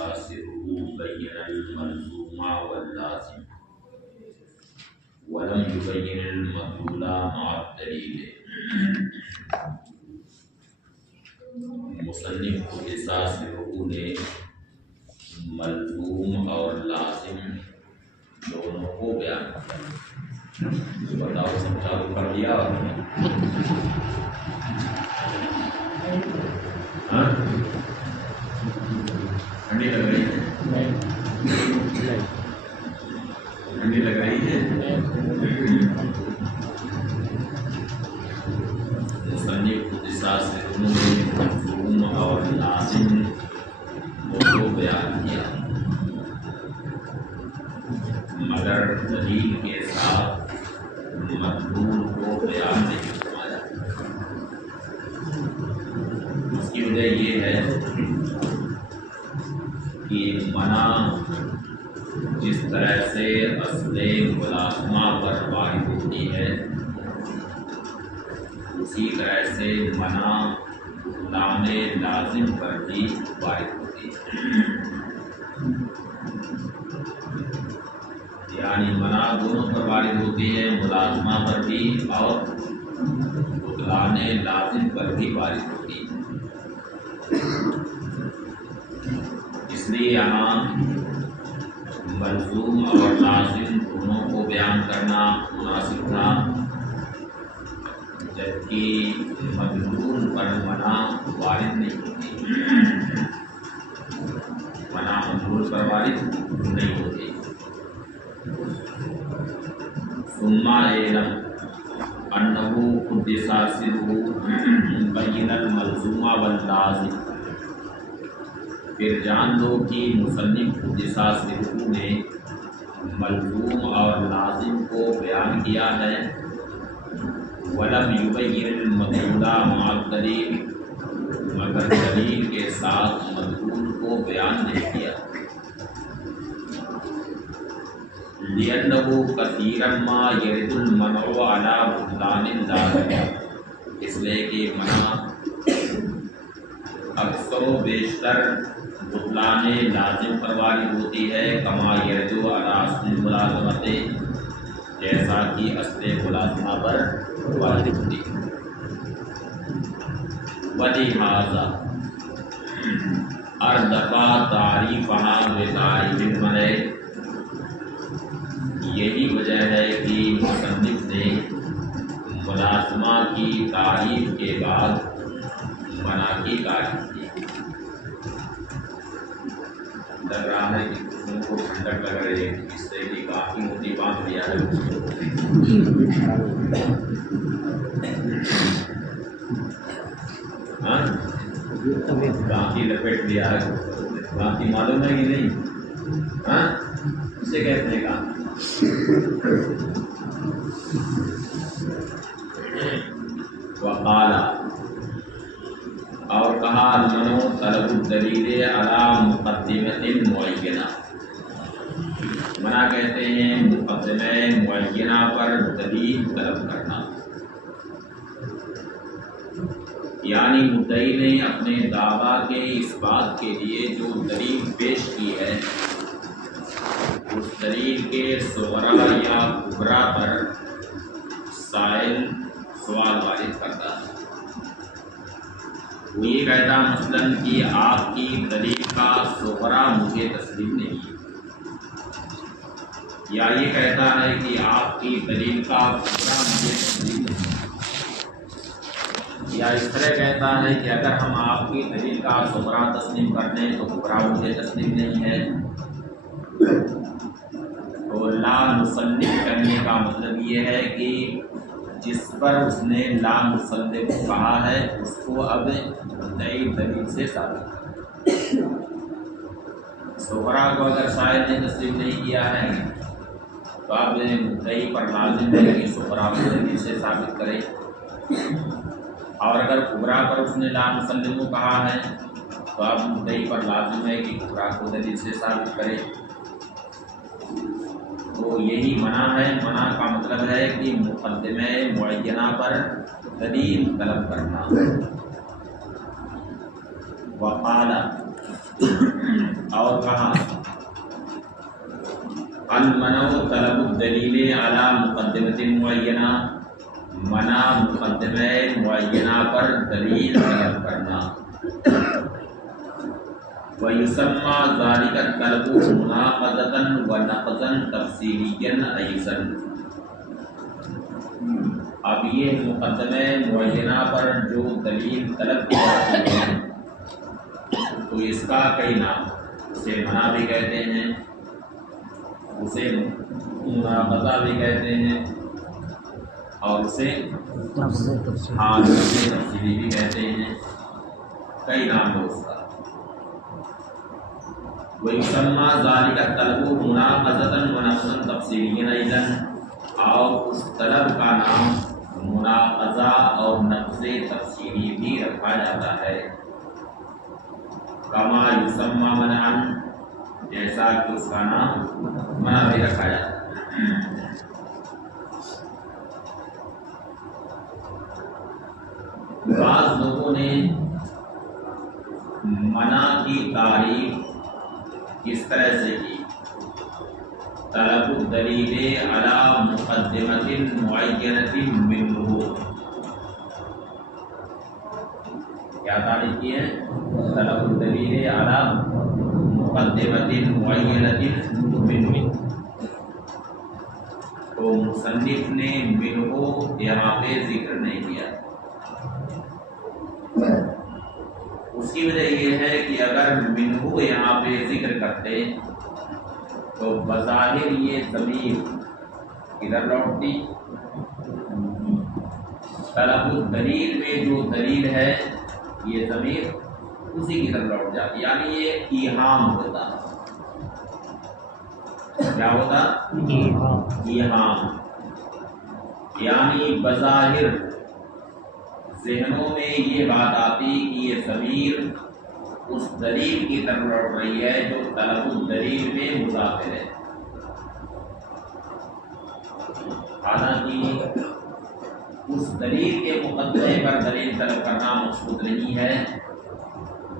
اختصاصه بين الملزوم واللازم ولم يبين المدلول مع الدلیل۔ مصنف کو احساس رکوع نے ملزوم اور لازم دونوں کو بیان کیا۔ بتاؤ سب چالو کر دیا؟ ٹھنڈی لگ رہی ہے؟ ٹھنڈی لگ رہی ہے؟ مصنف کو احساس رکوع نے ملزوم اور لازم کو بیان کیا، مگر دلیل کے ساتھ مطلوب کو بیان نہیں فرمایا۔ اس کی وجہ یہ ہے کہ منع جس طرح سے اصل ملازمہ پر وارد ہوتی ہے اسی طرح سے منع لام لازم پر بھی وارد ہوتی ہے، یعنی منع دونوں پر وارد ہوتی ہے، ملازمہ پر بھی اور بطلان لازم پر بھی وارد ہوتی ہے۔ اس لیے یہاں ملزوم اور لازم دونوں کو بیان کرنا مناسب تھا، جبکہ مدلول پر منع وارد نہیں ہوتی، منع مدلول پر وارد نہیں ہوتی۔ ثم اعلم انه قدس سره بین الملزوم واللازم، پھر جان لو کہ مصنف قدس سرہ نے ملزوم اور لازم کو بیان کیا ہے، ولم یبین المدلول مع الدلیل، مگر دلیل کے ساتھ مدلول کو بیان نہیں کیا۔ لأنه كثيرا ما يرد المنع على بطلان اللازم، اس لیے کہ منع اکثر و بیشتر بطلان لازم پر وارد ہوتی ہے، کما یرد علی اصل الملازمت، جیسا کہ اصل ملازمہ پر وارد ہوتی ہے۔ ولہذا اردفع تعریفها بتعریف المنع، یہی وجہ ہے کہ مصنف نے ملازمہ کی تعریف کے بعد منع کی تعریف کی۔ لگ رہا ہے کہ ان کو ٹھنڈک لگ رہی ہے، اس سے بھی کافی موٹی بات لیا ہے کافی لپیٹ دیا ہے، کافی معلوم ہے کہ نہیں؟ اسے کہتے ہیں کافی۔ وقال، اور کہا، المنع طلب الدلیل علی مقدمۃ معینہ، منع کہتے ہیں مقدمہ معینہ پر دلیل طلب کرنا، یعنی مدعی نے اپنے دعویٰ کے اس بات کے لیے جو دلیل پیش کی ہے اس دلیل کے صغرا یا کبرا پر سائل سوال وارد کرتا ہے۔ وہ یہ کہتا مثلاً کہ آپ کی دلیل کا صغرا مجھے تسلیم نہیں، یا یہ کہتا ہے کہ آپ کی دلیل کا کبرا مجھے تسلیم نہیں، یا اس طرح کہتا ہے کہ اگر ہم آپ کی دلیل کا صغرا تسلیم کر دیں تو کبرا مجھے تسلیم نہیں ہے۔ تو لا مصنف کرنے کا مطلب یہ ہے کہ جس پر اس نے لا مصنف کہا ہے اس کو اب نئی دلیل سے ثابت کرے۔ صغرا کو اگر سائل نے تسلیم نہیں کیا ہے تو اب مدعی پر لازم ہے کہ صغرا کو دلیل سے ثابت کرے، اور اگر کبرا پر اس نے لا مصنف کو کہا ہے تو اب مدعی پر لازم ہے کہ کبرا کو دلیل سے ثابت کرے۔ تو یہی منع ہے، منع کا مطلب ہے کہ مقدمہ معینہ پر دلیل طلب کرنا۔ وقال اور کہا المنع طلب الدلیل علی مقدمۃ معینہ، منع مقدمہ معینہ پر دلیل طلب کرنا، ویسمى ذلك الطلب مناقضة ونقضا تفصیلیا ایضا۔ اب یہ مقدمہ معینہ پر جو دلیل طلب کی جاتی ہے تو اس کا کئی نام، اسے منع بھی کہتے ہیں، اسے مناقضہ بھی کہتے ہیں، اور اسے تفصیلی بھی کہتے ہیں، کئی نام ہے اس کا۔ وَيُسَمَّى ذَلِكَ الطَّلَبُ مُنَاقَضَةً وَنَقْضًا تَفْصِيلِيًّا أَيْضًا، اور اس طلب کا نام مناقضہ اور نقض تفصیلی بھی رکھا جاتا ہے، کما یسمى منعا، جیسا کہ اس کا نام منع بھی رکھا جاتا ہے۔ بعض لوگوں نے منع کی تعریف اس طرح سے کی، طلب الدلیل علی مقدمۃ معینۃ منہ، کیا تعریف کی ہے؟ طلب الدلیل علی مقدمۃ معینۃ منہ، تو مصنف نے منہ یہاں پہ ذکر نہیں کیا۔ اس کی وجہ یہ ہے کہ اگر منہ یہاں پہ ذکر کرتے تو بظاہر یہ ضمیر ادھر لوٹتی، طلب الدلیل میں جو دلیل ہے یہ ضمیر اسی کی طرف لوٹ جاتی، یعنی یہ ایہام ہوتا، کیا ہوتا؟ ایہام، یعنی بظاہر ذہنوں میں یہ بات آتی کہ یہ ضمیر اس دلیل کی طرف لوٹ رہی ہے جو طلب الدلیل میں مداخل ہے، حالانکہ اس دلیل کے مقدمے پر دلیل طلب کرنا مقصود نہیں ہے،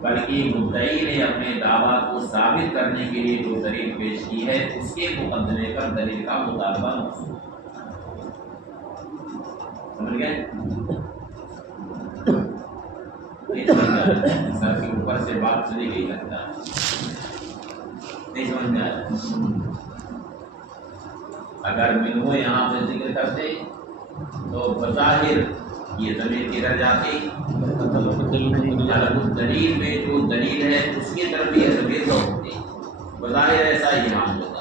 بلکہ مدعی نے اپنے دعویٰ کو ثابت کرنے کے لیے جو دلیل پیش کی ہے اس کے مقدمے پر دلیل کا مطالبہ مقصود ہے۔ سمجھ گئے؟ سر کے اوپر سے بات چلی گئی لگتا ہے، نہیں سمجھ میں آیا؟ اگر منہ یہاں پہ ذکر کرتے تو بظاہر یہ ضمیر کدھر جاتی؟ طلب الدلیل میں جو دلیل ہے اس کی طرف یہ ضمیر لوٹتی، بظاہر ایسا ہی نام ہوتا۔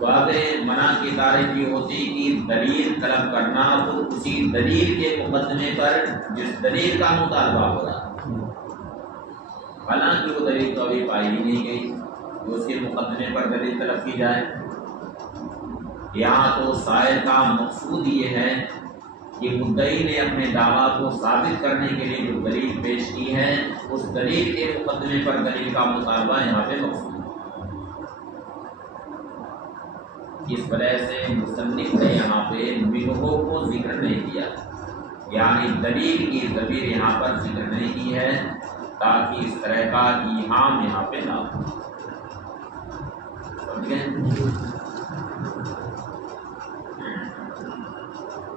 تو آگے منع کی تعریف یہ ہوتی کہ دلیل طلب کرنا تو اسی دلیل کے مقدمے پر جس دلیل کا مطالبہ ہو رہا، حالانکہ وہ دلیل تو ابھی پائی ہی نہیں گئی تو اس کے مقدمے پر دلیل طلب کی جائے۔ یہاں تو سائل کا مقصود یہ ہے کہ مدعی نے اپنے دعویٰ کو ثابت کرنے کے لیے جو دلیل پیش کی ہے اس دلیل کے مقدمے پر دلیل کا مطالبہ یہاں پہ مقصود ہے۔ اس وجہ سے مصنف نے یہاں پہ منہ کو ذکر نہیں کیا، یعنی دلیل کی ضمیر یہاں پر ذکر نہیں کی ہے تاکہ اس طرح کا ایہام یہاں پہ نہ ہو۔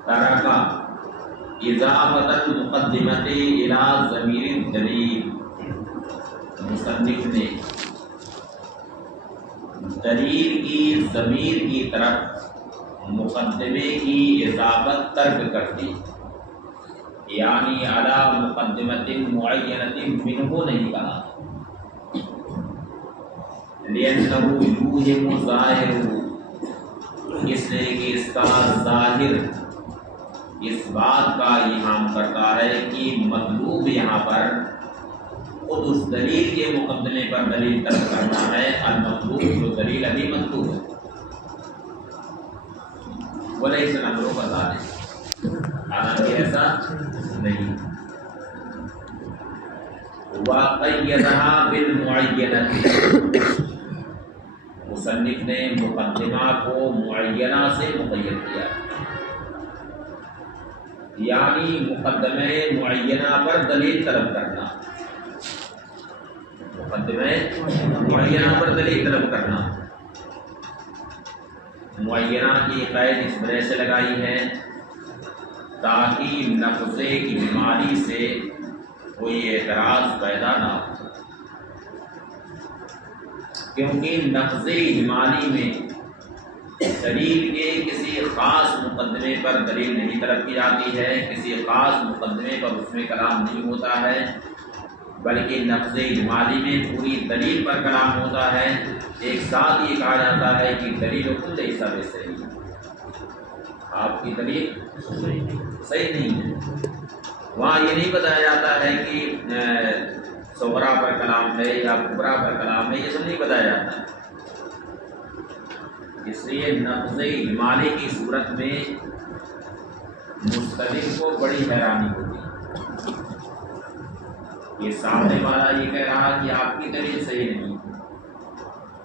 ترکا اضافۃ المقدمۃ الی ضمیر الدلیل، مصنف نے دلیل کی ضمیر کی طرف مقدمے کی اضافت ترک کر دی، یعنی علی مقدمۃ معینۃ منہ نہیں کہا، لأنہ یوہم ظاہرہ، اس لیے کہ اس کا ظاہر اس بات کا ایہام کرتا ہے کہ مطلوب یہاں پر خود اس دلیل کے مقدمے پر دلیل طلب کرنا ہے، المطلوب جو دلیل ابھی مطلوب ہے، ولیس الامر کذالک، حالانکہ ایسا نہیں۔ وقیدھا بالمعینۃ، مصنف نے مقدمہ کو معینہ سے مقید کیا، یعنی مقدمہ معینہ پر دلیل طلب کرنا، مقدمہ معینہ پر دلیل طلب کرنا. معینہ کی قید اس وجہ سے لگائی ہے تاکہ نفذ اجمالی سے کوئی اعتراض پیدا نہ ہو، کیونکہ نفذ اجمالی میں دلیل کے کسی خاص مقدمے پر دلیل نہیں طلب کی جاتی ہے، کسی خاص مقدمے پر اس میں کلام نہیں ہوتا ہے، بلکہ نفذ اجمالی میں پوری دلیل پر کلام ہوتا ہے. ایک ساتھ یہ کہا جاتا ہے کہ دلیل خود ایسا ویسے ہی آپ کی دلیل صحیح نہیں ہے. وہاں یہ نہیں بتایا جاتا ہے کہ صغرا پر کلام ہے یا کبرا پر کلام ہے، یہ سب نہیں بتایا جاتا ہے. اس لیے نفذ اجمالی کی صورت میں مستدل کو بڑی حیرانی ہوتی ہے. یہ سامنے والا یہ کہہ رہا کہ آپ کی دلیل صحیح نہیں،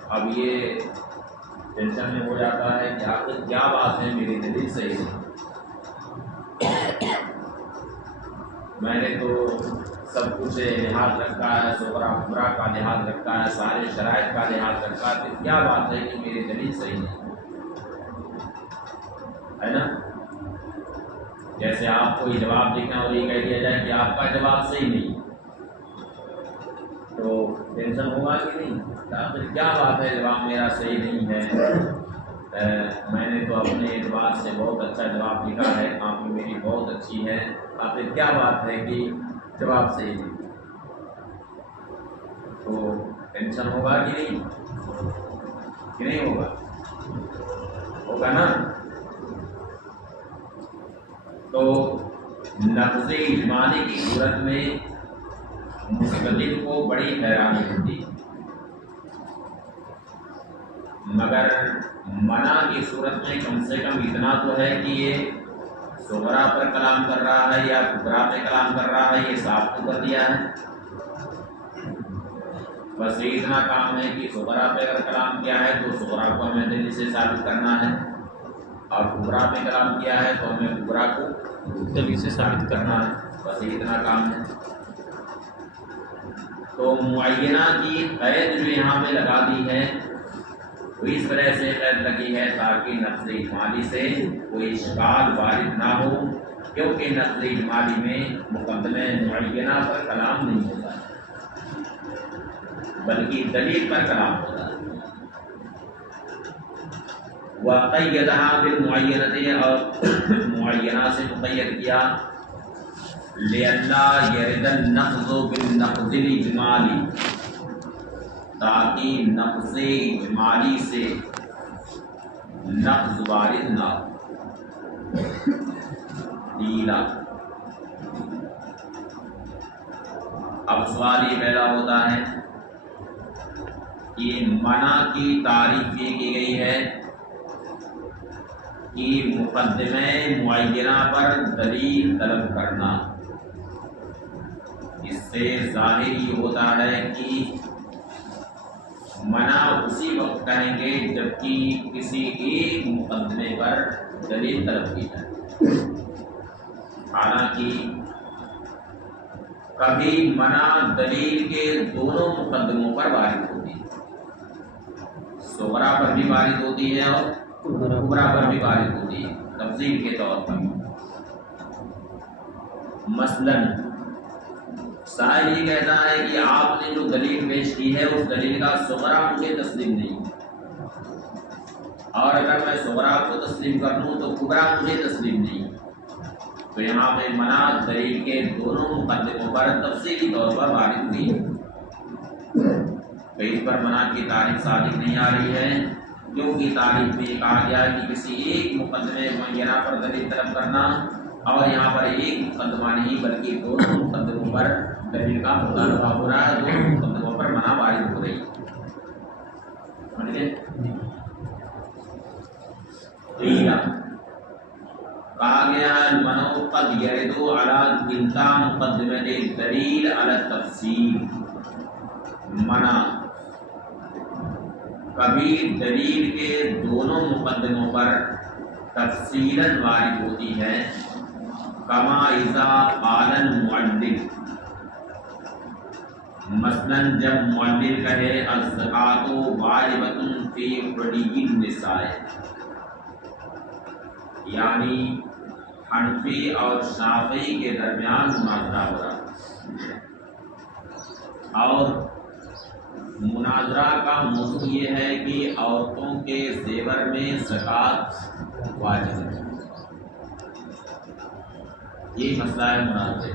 اب یہ ٹینشن میں ہو جاتا ہے کہ آخر کیا بات ہے میری دلیل صحیح نہیں. میں نے تو سب کچھ لحاظ رکھا ہے، صغرا کبرا کا لحاظ رکھا ہے، سارے شرائط کا لحاظ رکھا ہے، پھر کیا بات ہے کہ میری دلیل صحیح نہیں ہے نا. جیسے آپ کو یہ جواب دیکھنا اور یہ کہہ دیا جائے کہ آپ کا جواب صحیح نہیں، تو ٹینشن ہوگا کہ نہیں؟ آخر کیا بات ہے جواب میرا صحیح نہیں ہے، میں نے تو اپنے اعتبار سے بہت اچھا جواب لکھا ہے، کاپی میری بہت اچھی ہے، آخر کیا بات ہے کہ جواب صحیح نہیں. تو ٹینشن ہوگا کہ نہیں ہوگا؟ ہوگا نا. تو لفظ اجمالی کی صورت میں مستدل کو بڑی حیرانی ہوتی، مگر منع کی صورت میں کم سے کم اتنا تو ہے کہ یہ صغرا پر کلام کر رہا ہے یا کبرا پہ کلام کر رہا ہے، یہ صاف تو کر دیا ہے. بس یہ اتنا کام ہے کہ صغرا پہ اگر کلام کیا ہے تو صغرا کو ہمیں دلیل سے ثابت کرنا ہے، اور کبرا پہ کلام کیا ہے تو ہمیں کبرا کو دلیل سے ثابت کرنا ہے. بس یہ اتنا کام ہے. تو معینہ کی قید جو یہاں پہ لگا دی ہے وہ اس وجہ سے قید لگی ہے تاکہ نفذ اجمالی سے کوئی اشکال وارد نہ ہو، کیونکہ نفذ اجمالی میں مقدمہ معینہ پر کلام نہیں ہوتا ہے بلکہ دلیل پر کلام ہوتا ہے. وقیدها بالمعینہ، اور معینہ سے مقید کیا لئلا یرد النقض بالنقض الاجمالی، تاکہ نقض اجمالی سے نقض وارد نہ ہو. ڈیلا. اب سوال یہ پیدا ہوتا ہے کہ منع کی تعریف یہ کی گئی ہے کہ مقدمہ معینہ پر دلیل طلب کرنا. اس سے ظاہر یہ ہوتا ہے کہ منع اسی وقت کہیں گے جبکہ کسی ایک مقدمے پر دلیل طلب کی جائے. حالانکہ کبھی منع دلیل کے دونوں مقدموں پر وارد ہوتی ہے، صغرا پر بھی وارد ہوتی ہے اور کبرا پر بھی وارد ہوتی ہے تفصیل کے طور پر. مثلاً سائل یہ کہتا ہے کہ آپ نے جو دلیل پیش کی ہے اس دلیل کا صغرا مجھے تسلیم نہیں، اور اگر میں صغرا کو تسلیم کر لوں تو کبرا مجھے تسلیم نہیں. تو یہاں پہ منع دلیل کے دونوں مقدموں پر تفصیلی طور پر وارد ہوئی، تو اس پر منع کی تعریف صادق نہیں آ رہی ہے، کیونکہ تعریف میں یہ کہا گیا کہ کسی ایک مقدمے معینہ پر دلیل طلب کرنا، اور یہاں پر ایک مقدمہ نہیں بلکہ دونوں مقدموں پر دلیل کا مطالبہ ہو رہا ہے، دونوں مقدموں پر منع وارد ہو رہی ہے. کہا گیا المنع قد یرد علی انتا مقدمۃ الدلیل علی التفصیل. منع کبھی دلیل کے دونوں مقدموں پر تفصیلاً وارد ہوتی ہے، کما اذا قال المعلل، مثلاً جب مولل کہے الزکوٰۃ واجبۃ فی حلی النساء، یعنی حنفی اور شافعی کے درمیان مناظرہ ہو رہا، اور مناظرہ کا موضوع یہ ہے کہ عورتوں کے زیور میں زکوٰۃ واجب ہے۔ یہ مسئلہ ہے مناظرے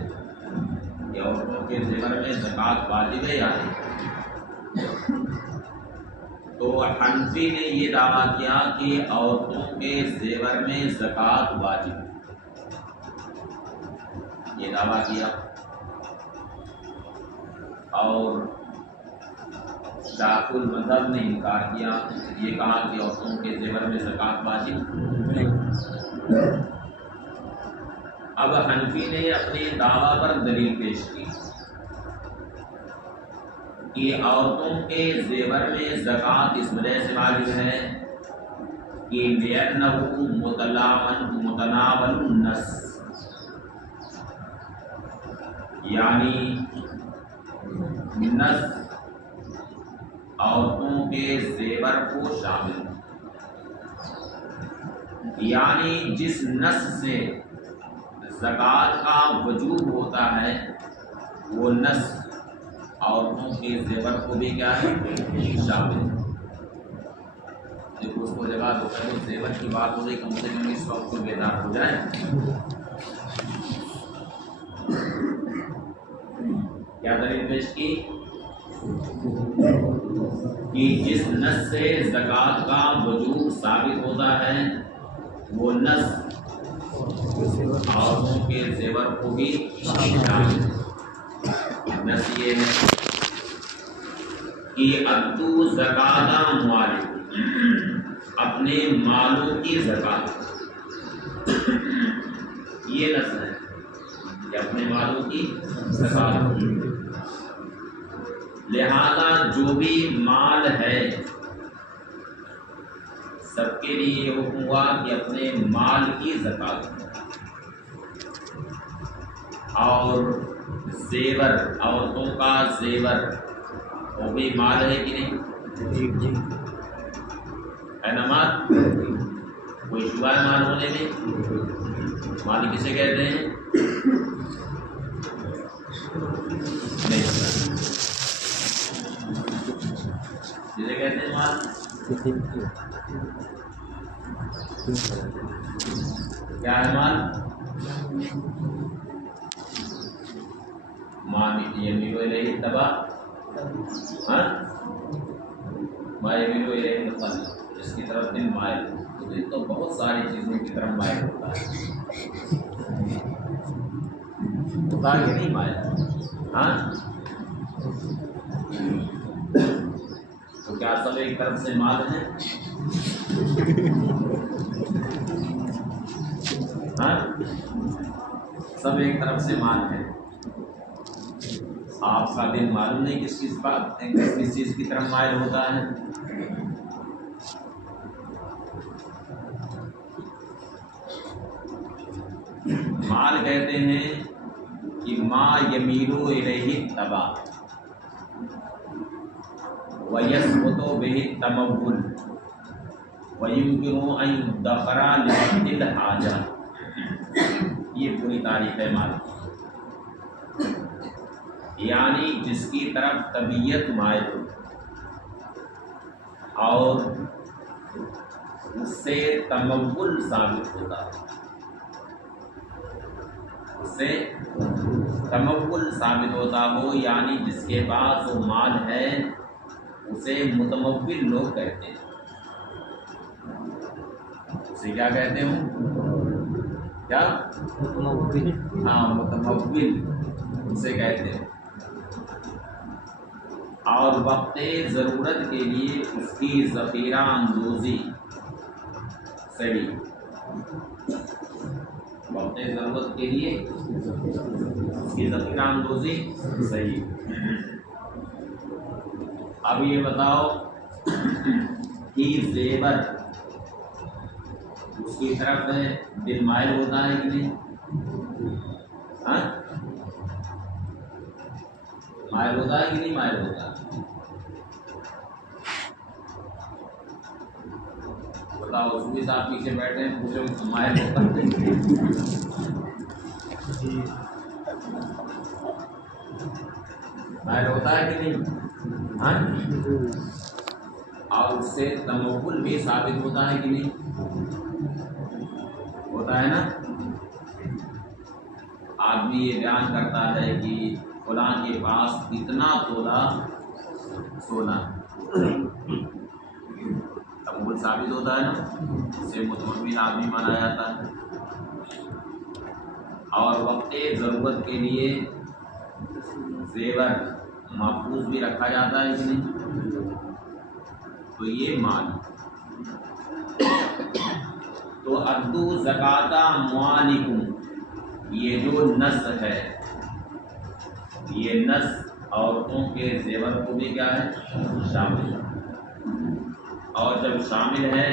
کہ عورتوں کے زیور میں زکوٰۃ واجب ہے یا نہیں۔ تو حنفی نے یہ دعویٰ کیا کہ عورتوں کے زیور میں زکوٰۃ واجب ہے، یہ دعویٰ کیا، اور شاف المذہب نے انکار کیا، یہ کہا کہ عورتوں کے زیور میں زکوٰۃ واجب نہیں۔ اب حنفی نے اپنے دعویٰ پر دلیل پیش کی کہ عورتوں کے زیور میں زکوٰۃ اس وجہ سے واجب ہے کہ لِأَنَّهُ متناول النَّص، یعنی نص عورتوں کے زیور کو شامل، یعنی جس نص سے زکوٰۃ کا وجوب ہوتا ہے وہ نص عورتوں کے زیور کو بھی کیا ہے شامل۔ دیکھو اس کو جواب ہوتا ہے زیور کی بات ہو رہی، کم سے کم اس وقت کو بیدار ہو جائے۔ کیا دلیل پیش کی کہ جس نص سے زکوٰۃ کا وجوب ثابت ہوتا ہے وہ نص عورتوں کے زیور کو بھی شامل ہے۔ نص یہ ہے کہ ادو زکوٰۃ اموالکم، اپنے مالوں کی زکوٰۃ، یہ نص ہے کہ اپنے مالوں کی زکوٰۃ، لہذا جو بھی مال ہے سب کے لیے یہ حکم ہوا کہ اپنے مال کی زکوٰۃ، اور زیور عورتوں کا زیور وہ بھی مال ہے کہ نہیں؟ ہے نا مال؟ کوئی شبہ ہے مال ہونے میں؟ مال کسے کہتے ہیں؟ نہیں کسے کہتے ہیں مال؟ کیا ہے مال؟ مال یمیلو الیہ تبع، ہاں ما یمیلو الیہ تبع، جس کی طرف دل مائل، تو دل تو بہت ساری چیزوں کی طرف مائل ہوتا ہے، خدا کے نہیں مائل، ہاں تو کیا سب ایک طرف سے مال ہیں؟ ہاں سب ایک طرف سے مال ہے۔ آپ کا دل معلوم نہیں کس چیز کی طرف مائل ہوتا ہے۔ مال کہتے ہیں کہ ما یمیلو الیہ تبع ویثبت بہ التمول ویمکن ان یدخر لوقت الحاجہ، یہ پوری تعریف ہے مال، یعنی جس کی طرف طبیعت مائل ہو اور اس سے تمول ثابت ہوتا ہے، اس سے تمول ثابت ہوتا ہو، یعنی جس کے پاس وہ مال ہے اسے متمول لوگ کہتے ہیں۔ اسے کیا کہتے ہوں؟ کیا؟ ہاں متمول اسے کہتے ہیں، اور وقت ضرورت کے لیے اس کی ذخیرہ اندوزی صحیح، وقت ضرورت کے لیے اس کی ذخیرہ اندوزی صحیح۔ اب یہ بتاؤ کہ زیور اس کی طرف دل مائل ہوتا ہے کہ نہیں؟ مائل ہوتا ہے کہ نہیں مائل ہوتا؟ بتاؤ، عثمی صاحب پیچھے بیٹھے ہیں، پوچھو مائل ہوتا ہے؟ مائل ہوتا ہے کہ نہیں؟ ہاں، اور اس سے تمول بھی ثابت ہوتا ہے کہ نہیں؟ ہوتا ہے نا؟ آدمی یہ بیان کرتا ہے کہ فلاں کے پاس اتنا تولہ سونا، تمول ثابت ہوتا ہے نا؟ اسے متمول آدمی مانا جاتا ہے۔ اور وقت ضرورت کے لیے زیور محفوظ بھی رکھا جاتا ہے کہ نہیں؟ تو یہ مال۔ تو ادو زکات اموالکم، یہ جو نص ہے، یہ نص عورتوں کے زیور کو بھی کیا ہے؟ شامل ہے۔ اور جب شامل ہے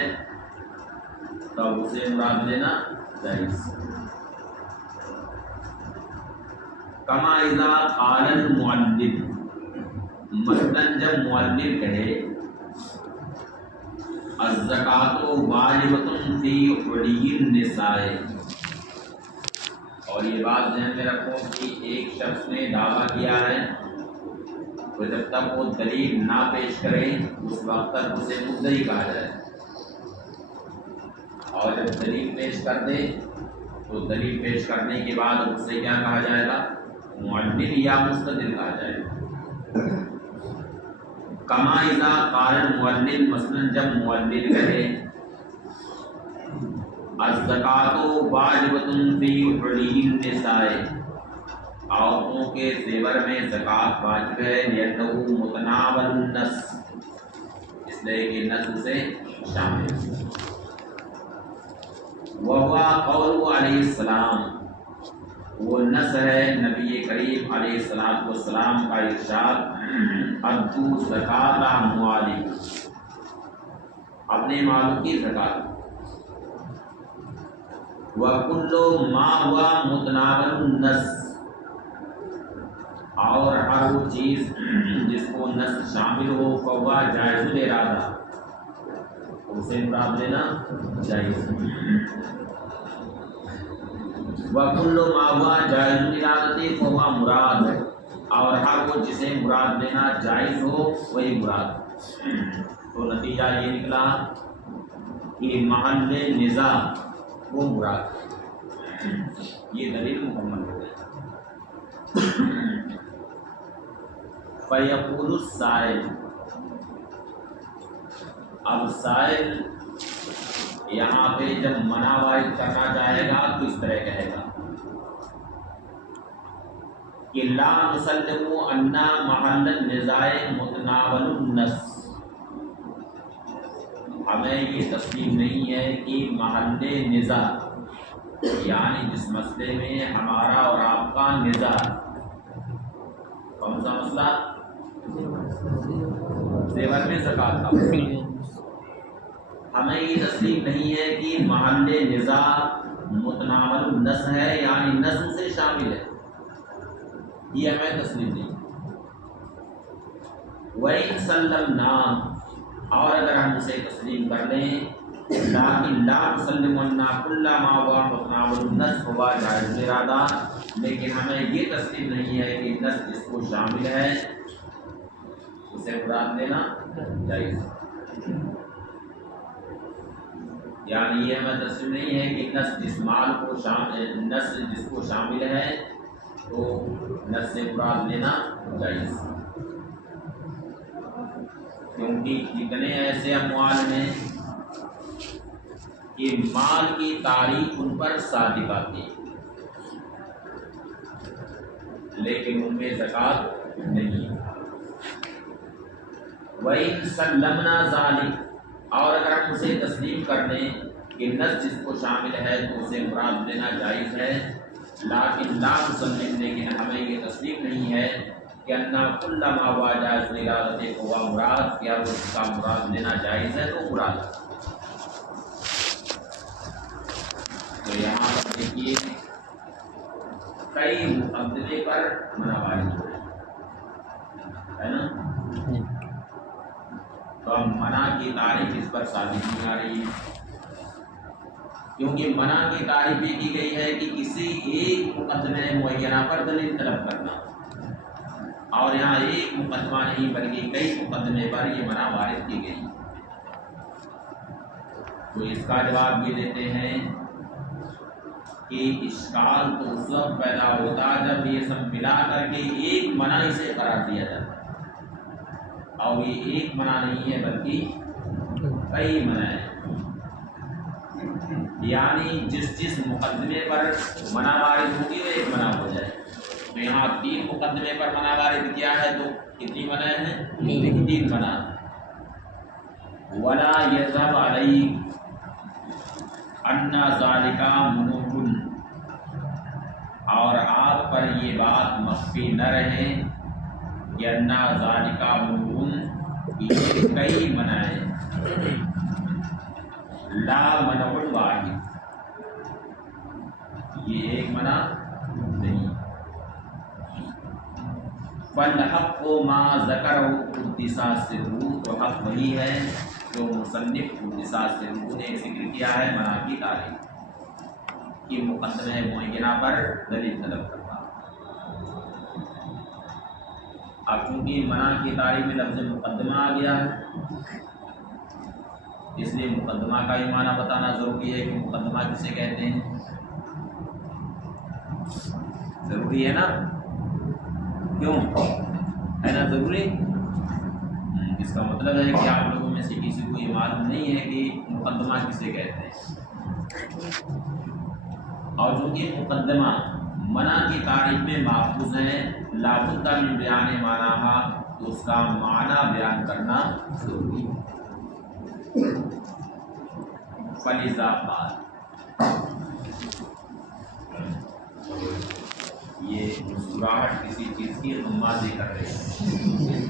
تب اسے مراد لینا جائز۔ کما اذا قال المؤلف، مثلاً جب مؤلف کہے الزکوٰۃ واجبۃ فی حلی النساء، اور یہ بات ذہن میں رکھو کہ ایک شخص نے دعویٰ کیا ہے تو جب تک وہ دلیل نہ پیش کرے اس وقت تک اسے مدعی کہا جائے، اور جب دلیل پیش کر دے تو دلیل پیش کرنے کے بعد اسے کیا کہا جائے گا؟ معلل یا مستدل کہا جائے گا۔ کما اذا قال المؤلل، مثلا جب مؤلل کہے الزکوٰۃ واجبۃ فی حلی النساء، عورتوں کے زیور میں زکوٰۃ واجب ہے، لأنہ متناول النص، اس لیے کہ نص سے شامل ہے۔ وہو قول علیہ السلام، وہ نص ہے نبی کریم علیہ السلام کا ارشاد ادو زکات اموالکم، اپنے مالوں کی زکات۔ وکل ما ہوا متناول النص، اور ہر وہ چیز جس کو نص شامل ہو فہو جائز الارادہ، اسے مراد لینا جائز۔ وکل ما ہوا جائز الارادہ فہو مراد، اور ہر وہ جسے مراد لینا جائز ہو وہی مراد۔ تو نتیجہ یہ نکلا کہ محل نزاع وہ مراد، یہ دلیل مکمل ہو گئی۔ فیقول السائل، اب سائل یہاں پہ جب منع وارد کرنا چاہے گا تو اس طرح کہے گا کہ لا نسلم ان محل النزاع متناول النص، ہمیں یہ تسلیم نہیں ہے کہ محل نزاع یعنی جس مسئلے میں ہمارا اور آپ کا نزاع، کون سا مسئلہ؟ زیور میں زکوٰۃ کا مسئلہ، ہمیں یہ تسلیم نہیں ہے کہ محل نزاع متناول النص ہے یعنی نص سے شامل ہے، یہ ہمیں تسلیم نہیں۔ وَإِن سَلَّمْنَا، اور اگر ہم اسے تسلیم کر لیں، لیکن لا نسلم أن كل ما هو متناول النص هو جائز الارادہ، لیکن ہمیں یہ تسلیم نہیں ہے کہ نص جس کو شامل ہے اسے مراد لینا جائز، یعنی یہ ہمیں تسلیم نہیں ہے کہ نص جس مال کو نص جس کو شامل ہے تو نص سے مراد لینا جائز، کیونکہ کتنے ایسے اموال ہیں کہ مال کی تعریف ان پر صادق آتی ہے لیکن ان میں زکوٰۃ نہیں۔ وَإِن سَلَّمْنَا ذَلِكَ، اور اگر ہم اسے تسلیم کر دیں کہ نص جس کو شامل ہے تو اسے مراد لینا جائز ہے، لیکن لا نسلم، لیکن ہمیں یہ تسلیم نہیں ہے کہ انا کل ما ہوا جائز الارادہ ہوا مراد، کیا وہ اس کا مراد لینا جائز ہے تو مراد۔ تو یہاں پر دیکھیے کئی مقدمے پر منع وارد ہوئے، کی تعریف اس پر ثابت نہیں آ رہی ہے، کیونکہ منع کی تعریف یہ کی گئی ہے کہ کسی ایک مقدمے معینہ پر دلیل طلب کرنا، اور یہاں ایک مقدمہ نہیں بلکہ کئی مقدمے پر یہ منع وارد کی گئی۔ تو اس کا جواب یہ دیتے ہیں کہ اشکال تو اس وقت پیدا ہوتا جب یہ سب ملا کر کے ایک منع اسے قرار دیا جاتا، اور یہ ایک منع نہیں ہے بلکہ کئی منع ہیں، یعنی جس مقدمے پر منع وارد ہوگی وہ ایک منع ہو جائے۔ تو یہاں 3 مقدمے پر منع وارد کیا ہے تو کتنی منع ہیں؟ 3 منع۔ ولا یذهب علیک ان ذالک منوع، اور آپ پر یہ بات مخفی نہ رہے کہ ان ذالک منوع، یہ کئی منع ہیں، لا منع واحد، یہ ایک منع نہیں۔ فالحق ما ذکرہ قدس سرہ، تو حق وہی ہے جو مصنف قدس سرہ نے ذکر کیا ہے منع کی تعریف کہ مقدمہ معینہ پر دلیل طلب کرنا۔ اب چونکہ منع کی تعریف میں لفظ مقدمہ آ گیا ہے، اس لیے مقدمہ کا ہی معنی بتانا ضروری ہے کہ مقدمہ کسے کہتے ہیں، ضروری ہے نا؟ کیوں ہے نا ضروری؟ اس کا مطلب ہے کہ آپ لوگوں میں سے کسی کو یہ معلوم نہیں ہے کہ مقدمہ کسے کہتے ہیں، اور چونکہ مقدمہ منع کی تعریف میں محفوظ ہے، لابد من بیان معنیٰ، تو اس کا معنی بیان کرنا ضروری ہے۔ فلذا قال، یہ مسکراہٹ کسی چیز کی غمازی کر رہی ہے۔